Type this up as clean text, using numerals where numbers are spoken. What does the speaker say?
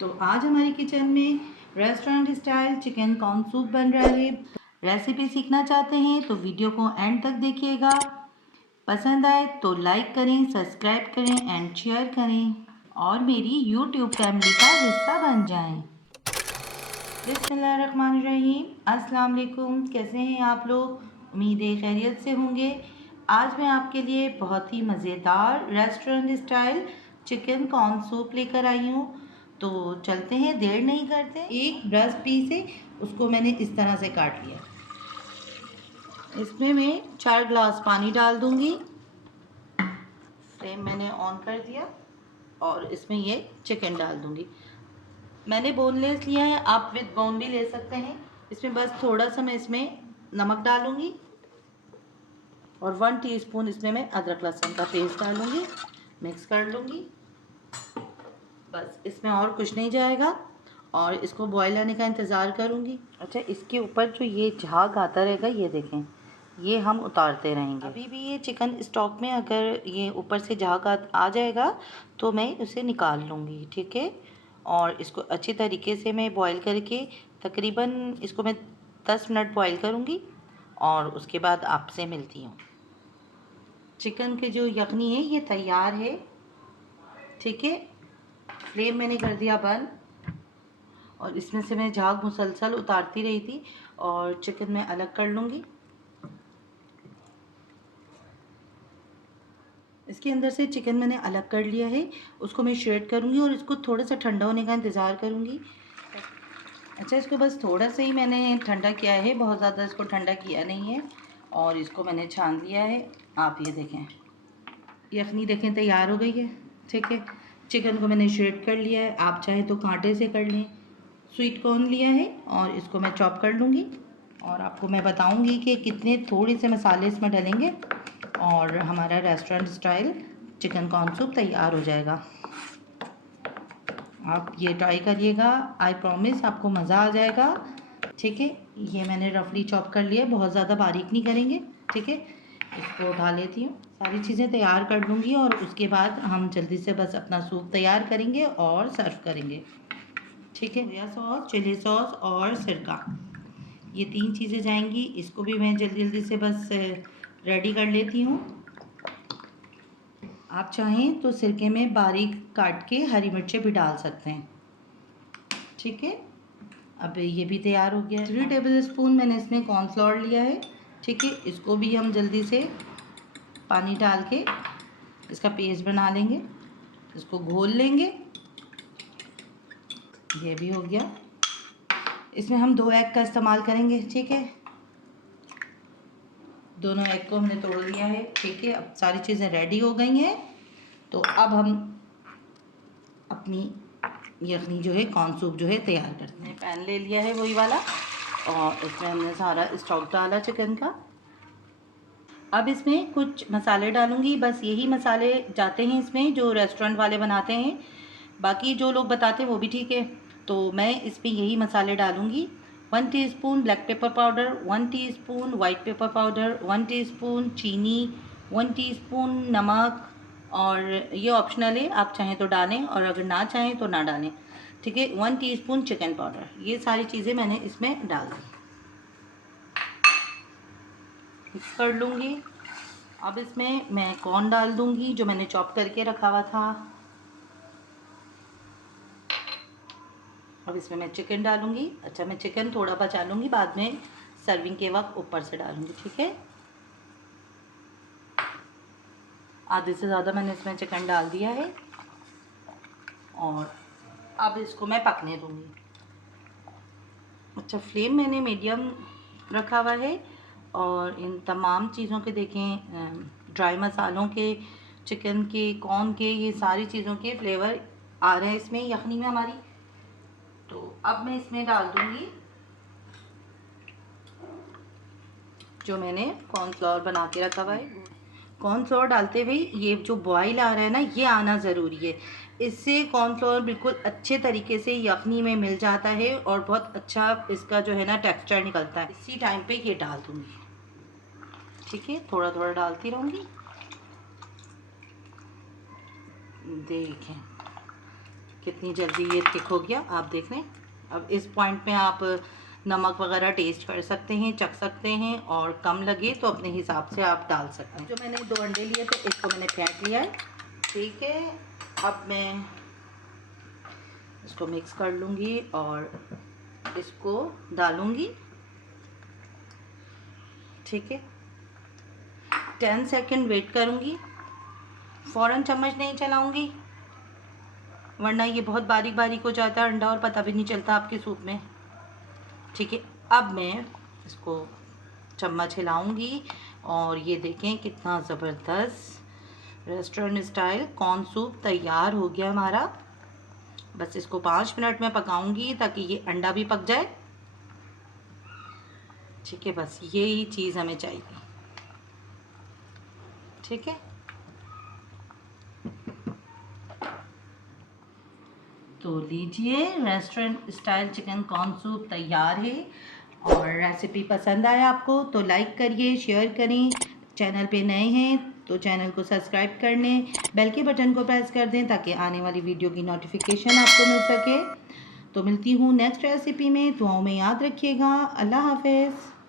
तो आज हमारी किचन में restaurant style chicken corn soup बन रहा है। रेसिपी सीखना चाहते हैं तो वीडियो को एंड तक देखिएगा। पसंद आए तो लाइक करें, सब्सक्राइब करें एंड शेयर करें और मेरी यूट्यूब फैमिली का हिस्सा बन जाएं। बिस्मिल्लाहिर्रहमानिर्रहीम। अस्सलाम वालेकुम। कैसे हैं आप लोग? उम्मीद है खैरियत से होंगे। आज मैं आपके लिए बहुत ही मज़ेदार restaurant style chicken corn soup लेकर आई हूँ। तो चलते हैं, देर नहीं करते। एक ब्रश पीस है, उसको मैंने इस तरह से काट लिया। इसमें मैं 4 ग्लास पानी डाल दूँगी। फ्लेम मैंने ऑन कर दिया और इसमें ये चिकन डाल दूँगी। मैंने बोनलेस लिया है, आप विद बोन भी ले सकते हैं। इसमें बस थोड़ा सा मैं इसमें नमक डालूँगी और 1 टीस्पून इसमें मैं अदरक लहसुन का पेस्ट डालूँगी। मिक्स कर लूँगी। बस इसमें और कुछ नहीं जाएगा और इसको बॉयल आने का इंतज़ार करूँगी। अच्छा, इसके ऊपर जो ये झाग आता रहेगा, ये देखें, ये हम उतारते रहेंगे। अभी भी ये चिकन स्टॉक में अगर ये ऊपर से झाग आ जाएगा तो मैं उसे निकाल लूँगी, ठीक है। और इसको अच्छी तरीके से मैं बॉयल करके तकरीबन इसको मैं 10 मिनट बॉयल करूँगी और उसके बाद आपसे मिलती हूँ। चिकन के जो यखनी है ये तैयार है, ठीक है। फ्लेम मैंने कर दिया बंद और इसमें से मैं झाग मुसलसल उतारती रही थी और चिकन मैं अलग कर लूँगी। इसके अंदर से चिकन मैंने अलग कर लिया है, उसको मैं श्रेड करूँगी और इसको थोड़ा सा ठंडा होने का इंतज़ार करूँगी। अच्छा, इसको बस थोड़ा सा ही मैंने ठंडा किया है, बहुत ज़्यादा इसको ठंडा किया नहीं है और इसको मैंने छान लिया है। आप ये देखें, यखनी देखें तैयार हो गई है, ठीक है। चिकन को मैंने श्रेड कर लिया है, आप चाहे तो कांटे से कर लें। स्वीट कॉर्न लिया है और इसको मैं चॉप कर लूँगी और आपको मैं बताऊँगी कि कितने थोड़े से मसाले इसमें डलेंगे और हमारा restaurant style chicken corn soup तैयार हो जाएगा। आप ये ट्राई करिएगा, आई प्रॉमिस आपको मज़ा आ जाएगा, ठीक है। ये मैंने रफली चॉप कर लिया, बहुत ज़्यादा बारीक नहीं करेंगे, ठीक है। इसको उठा लेती हूँ, सारी चीज़ें तैयार कर लूँगी और उसके बाद हम जल्दी से बस अपना सूप तैयार करेंगे और सर्व करेंगे, ठीक है। सोया सॉस, चिली सॉस और सिरका, ये 3 चीज़ें जाएंगी। इसको भी मैं जल्दी जल्दी से बस रेडी कर लेती हूँ। आप चाहें तो सिरके में बारीक काट के हरी मिर्चें भी डाल सकते हैं, ठीक है। अब ये भी तैयार हो गया है। 3 टेबल स्पून मैंने इसमें कॉर्नफ्लोर लिया है, ठीक है। इसको भी हम जल्दी से पानी डाल के इसका पेस्ट बना लेंगे, इसको घोल लेंगे। ये भी हो गया। इसमें हम 2 एग का इस्तेमाल करेंगे, ठीक है। दोनों एग को हमने तोड़ लिया है, ठीक है। अब सारी चीज़ें रेडी हो गई हैं, तो अब हम अपनी यखनी जो है कॉर्न सूप जो है तैयार करते हैं। पैन ले लिया है वही वाला और इसमें हमने सारा स्टॉक डाला चिकन का। अब इसमें कुछ मसाले डालूंगी, बस यही मसाले जाते हैं इसमें जो रेस्टोरेंट वाले बनाते हैं, बाकी जो लोग बताते हैं वो भी ठीक है। तो मैं इसमें यही मसाले डालूंगी। 1 teaspoon black pepper powder, 1 teaspoon white pepper powder, 1 teaspoon चीनी, 1 टीस्पून नमक और ये ऑप्शनल है, आप चाहें तो डालें और अगर ना चाहें तो ना डालें, ठीक है। 1 टीस्पून चिकन पाउडर, ये सारी चीज़ें मैंने इसमें डाल दी, मिक्स कर लूँगी। अब इसमें मैं कॉर्न डाल दूँगी जो मैंने चॉप करके रखा हुआ था। अब इसमें मैं चिकन डालूँगी। अच्छा, मैं चिकन थोड़ा बचा लूँगी, बाद में सर्विंग के वक्त ऊपर से डालूँगी, ठीक है। आधे से ज़्यादा मैंने इसमें चिकन डाल दिया है और अब इसको मैं पकने दूँगी। अच्छा, फ्लेम मैंने मीडियम रखा हुआ है और इन तमाम चीज़ों के देखें, ड्राई मसालों के, चिकन के, कॉर्न के, ये सारी चीज़ों के फ्लेवर आ रहे हैं इसमें यखनी में हमारी। तो अब मैं इसमें डाल दूँगी जो मैंने कॉर्नफ्लोर बना के रखा हुआ है। कॉर्नफ्लोर डालते हुए ये जो बॉयल आ रहा है ना, ये आना ज़रूरी है। इससे कॉर्नफ्लोर बिल्कुल अच्छे तरीके से यखनी में मिल जाता है और बहुत अच्छा इसका जो है ना टेक्सचर निकलता है। इसी टाइम पे ये डाल दूँगी, ठीक है। थोड़ा थोड़ा डालती रहूँगी। देखें, कितनी जल्दी ये थिक हो गया, आप देख रहे हैं। अब इस पॉइंट पे आप नमक वगैरह टेस्ट कर सकते हैं, चख सकते हैं, और कम लगे तो अपने हिसाब से आप डाल सकते हैं। जो मैंने 2 अंडे लिए थे इसको मैंने फेंट लिया है, ठीक है। अब मैं इसको मिक्स कर लूँगी और इसको डालूँगी, ठीक है। 10 सेकंड वेट करूँगी, फ़ौरन चम्मच नहीं चलाऊँगी वरना ये बहुत बारीक बारीक हो जाता है अंडा और पता भी नहीं चलता आपके सूप में, ठीक है। अब मैं इसको चम्मच हिलाऊंगी और ये देखें कितना ज़बरदस्त रेस्टोरेंट स्टाइल कॉर्न सूप तैयार हो गया हमारा। बस इसको 5 मिनट में पकाऊंगी ताकि ये अंडा भी पक जाए, ठीक है। बस यही चीज़ हमें चाहिए, ठीक है। तो लीजिए, restaurant style chicken corn soup तैयार है। और रेसिपी पसंद आया आपको तो लाइक करिए, शेयर करें। चैनल पे नए हैं तो चैनल को सब्सक्राइब कर लें, बेल के बटन को प्रेस कर दें ताकि आने वाली वीडियो की नोटिफिकेशन आपको मिल सके। तो मिलती हूँ नेक्स्ट रेसिपी में, दुआओं में याद रखिएगा। अल्लाह हाफ़िज़।